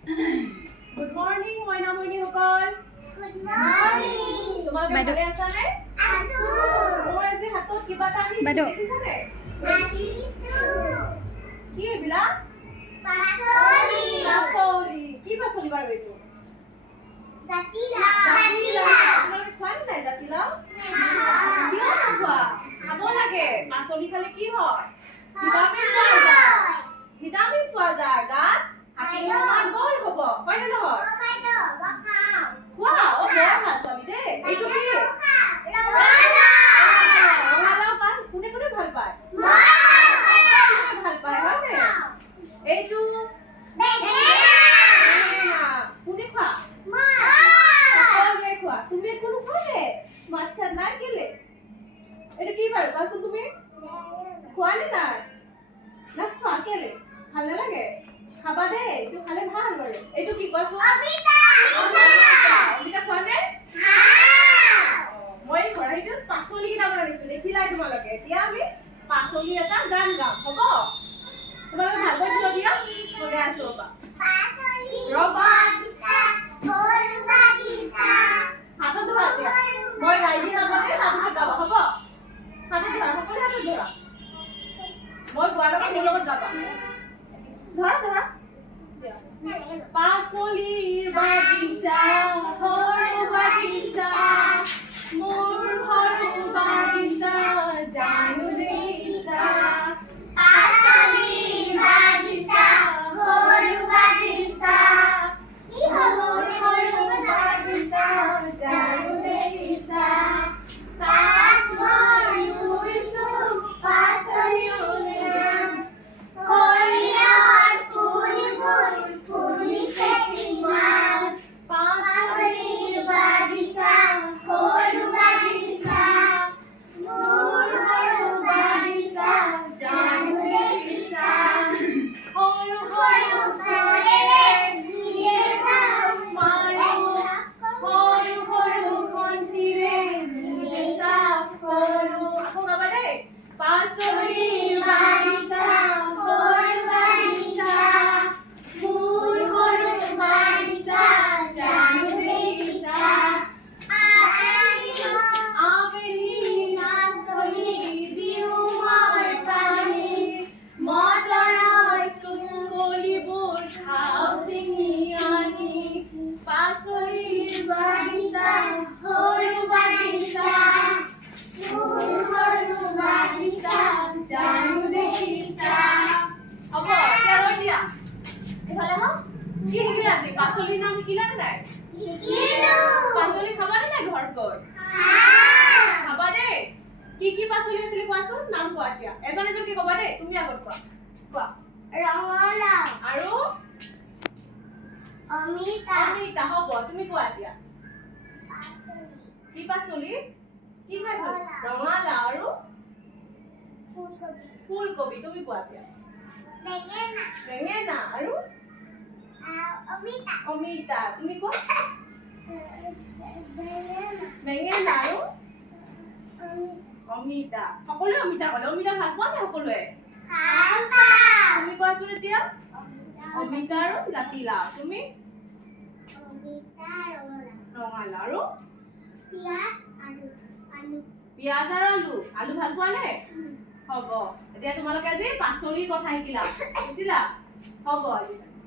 Good morning, মইনা মইনি সকল। Good morning. তোমালোকে ভালে আছা নে? আছো। মই আজি হাতত কিবা এটা আনিছো দেখিছা নে? আনিছো। কি এইবিলাক? পাচলি। পাচলি। কি পাচলি বাৰু এইটো? জাতিলাও। তোমালোকে খোৱা নে নাই জাতিলাও? কিয় নোখোৱা? খাব লাগে। পাচলি খালে কি হয়? ভিটামিন পোৱা যায়। ভিটামিন পোৱা যায় গাত। হাতীৰ বল হ'ব। হয় নে নহয়? খোৱা বৰ ভাল ছোৱালী দেই। এইটো কি? ৰঙালাও পাত কোনে কোনে ভাল পায়? কোনে ভাল পায় হয়নে? এইটো কোনে খোৱা? সকলোৱে খোৱা। তুমি একো নোখোৱা নে? মাছা নাই কেলে? এইটো কি বাৰু কোৱাচোন তুমি? খোৱা নে নাই? নাখোৱা কেলে? ভাল নালাগে? খাবা দেই, এইটো খালে ভাল বাৰু। এইটো কি কোৱাচোন? অমিতা খোৱা নে? মই ঘৰটোত পাচলি কেইটামান আনিছো দেখিলাই তোমালোকে। এতিয়া আমি পাচলি এটা গান গাম হ'ব? তোমালোকে ভালকৈ থিয় দিয়া। মই গাই আছো ৰবা। হাতত ধৰা দিয়া। মই গাই দিম আগতে তাৰপিছত গাবা হ'ব? হাতত ধৰা সকলোৱে হাতত ধৰা। মই গোৱাৰ লগত মোৰ লগত গাবা। ধৰা ধৰা। পাচলিৰ বাগিচা সৰু বাগিচা মোৰ সৰু বাগিচা জানো দেখিছা পাচলিৰ বাগিচা সৰু বাগিচা মোৰ সৰু বাগিচা জানো দেখিছা তাত মই ৰুইছো পাচলিৰ নাম সৰিয়হৰ ফুলবোৰ ফুলিছে কিমান পাচলিৰ বাগিচা সৰু বাগিচা মোৰ সৰু বাগিচা জানো দেখিছা সৰু সৰু ফুলেৰে নিজে চাম মাৰো সৰু সৰু খন্তিৰে নিজে চাফ কৰো আকৌ গাবা দেই পাচলিৰ বাগিচা সৰু বাগিচা মোৰ সৰু বাগিচা জানো দেখিছা আবেলি নাচনি দিওঁ মই পানী মটৰৰ কলিবোৰ খাওঁ চিঙি আনি পাচলিৰ বাগিচা সৰু বাগিচা মোৰ সৰু বাগিচা জানো দেখিছা হ'ব এতিয়া ৰৈ দিয়া এইফালে হওক কি শিকিলা আজি পাচলিৰ নাম শিকিলা নে নাই পাচলি খাবা নে নাই ঘৰত গৈ খাবা দেই কি পাচলি আছিলে কোৱাচোন নাম কোৱা এতিয়া এজন এজনকে ক'বা দেই তুমি আগত কোৱা কোৱা ৰঙালাও আৰু অমিতা হ'ব তুমি কোৱা এতিয়া কি পাচলি কি খাই ভাল ৰঙালাও আৰু ফুলকবি তুমি কোৱা এতিয়া বেঙেনা আৰু অমিতা তুমি কোৱা বেঙেনা আৰু অমিতা সকলোৱে অমিতা ক'লে অমিতা ভাল পোৱা নে সকলোৱে তুমি কোৱাচোন এতিয়া অমিতা আৰু জাতিলাও তুমি ৰঙালাও আৰু পিয়াজ আৰু আলু ভাল পোৱা নে হ'ব এতিয়া তোমালোকে আজি পাচলিৰ কথা শিকিলা বুজিলা হ'ব আজি